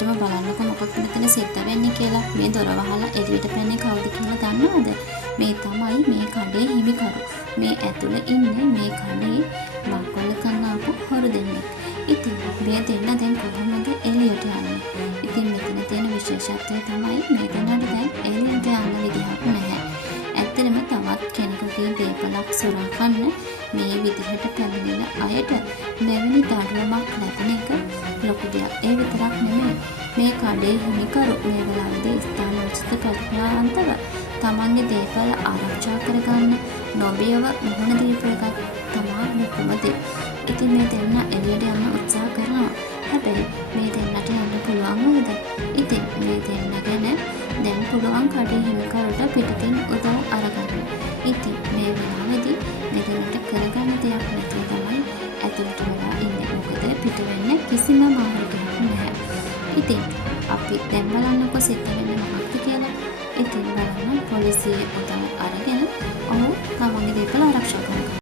හොඳටම බලන්නකො මොකක්ද මෙතන සිද්ධ වෙන්නේ කියලා. මේ දොර වහලා එළියට පැන්නේ කවුද කියලා දන්නවද? මේ තමයි මේ කඩේ හිමිකරු. මේ ඇතුළේ ඉන්නේ මේ කඩේ මක්කොල්ල කරන්න ආපු හොරු දෙන්නෙක්. ඉතින් මේ දෙන්න දැන් කොහොමද එළියට යන්නේ? ඉතින් මෙතන තියෙන විශේෂත්වය තමයි මේ දෙන්නට දැන් එළියට යන්න විදිහක් නැහැ. ඇත්තටම තවත් කෙනෙකුගේ දේපලක් සොරා ගන්න මේ විදිහට පැමිණෙන අයට මෙවැනි දඬුවමක් ලැබෙන එක ලොකු දෙයක්. ඒ විතරක් නෙමෙයි, මේ කඩේ හිමිකරු මේ වෙලාවේදී ස්ථානෝචිත ප්‍රඥාවන්තව තමන්ගේ දේපල ආරක්ෂා කරගන්න නොබියව මුහුණ දීපු එකක් තමයි ලොකුම දේ. ඉතින් මේ දෙන්න එළියට යන්න උත්සාහ කරනවා. හැබැයි මේ දෙන්නට යන්න පුළුවන් වේද? ඉතින් මේ දෙන්න ගැන දැන් පුළුවන් කඩේ හිමිකරුට පිටතින් උදව් අරගන්න. ඉතින් මේ වෙලාවේදී මේ දෙන්නට කරගන්න දෙයක් නැතුව තමයි ඇතුළට වෙලා ඉන්නේ. මොකද පිට වෙන්න කිසිම මාර්ගයක් නැහැ. ඉතින් අපි දැන් බලන්නකො සිද්ධ වෙන්නේ මොකක්ද කියලා. ඉතින් බලන්න පොලිසිය උදව්